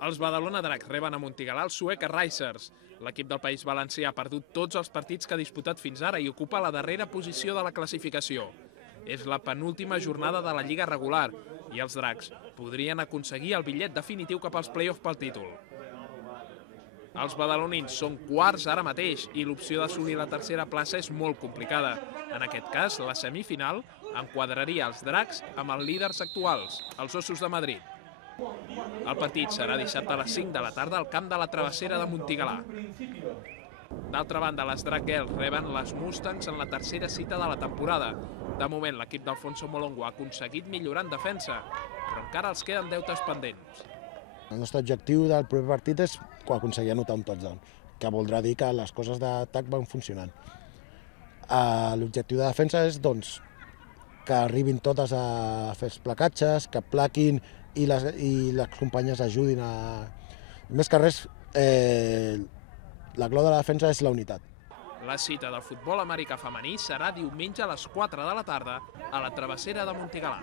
Els Badalona Dracs reben a Montigalà el Sueca Racers. L'equip del País Valencià ha perdut tots els partits que ha disputat fins ara i ocupa la darrera posició de la classificació. És la penúltima jornada de la Lliga regular i els Dracs podrien aconseguir el bitllet definitiu cap als play-off pel títol. Els badalonins són quarts ara mateix i l'opció d'assolir la tercera plaça és molt complicada. En aquest cas, la semifinal enquadraria els Dracs amb els líders actuals, els Ossos de Madrid. El partit serà dissabte a les 5 de la tarda al camp de la Travessera de Montigalà. D'altra banda, les Drac Girls reben les Mustangs en la tercera cita de la temporada. De moment, l'equip d'Alfonso Molongo ha aconseguit millorar en defensa, però encara els queden deutes pendents. El nostre objectiu del proper partit és aconseguir anotar un touchdown, que voldrà dir que les coses d'atac van funcionant. L'objectiu de defensa és que arribin totes a fer els placatges, que plaquin i les companyes ajudin a... Més que res, la clau de la defensa és la unitat. La cita del futbol americà femení serà diumenge a les 4 de la tarda a la Travessera de Montigalà.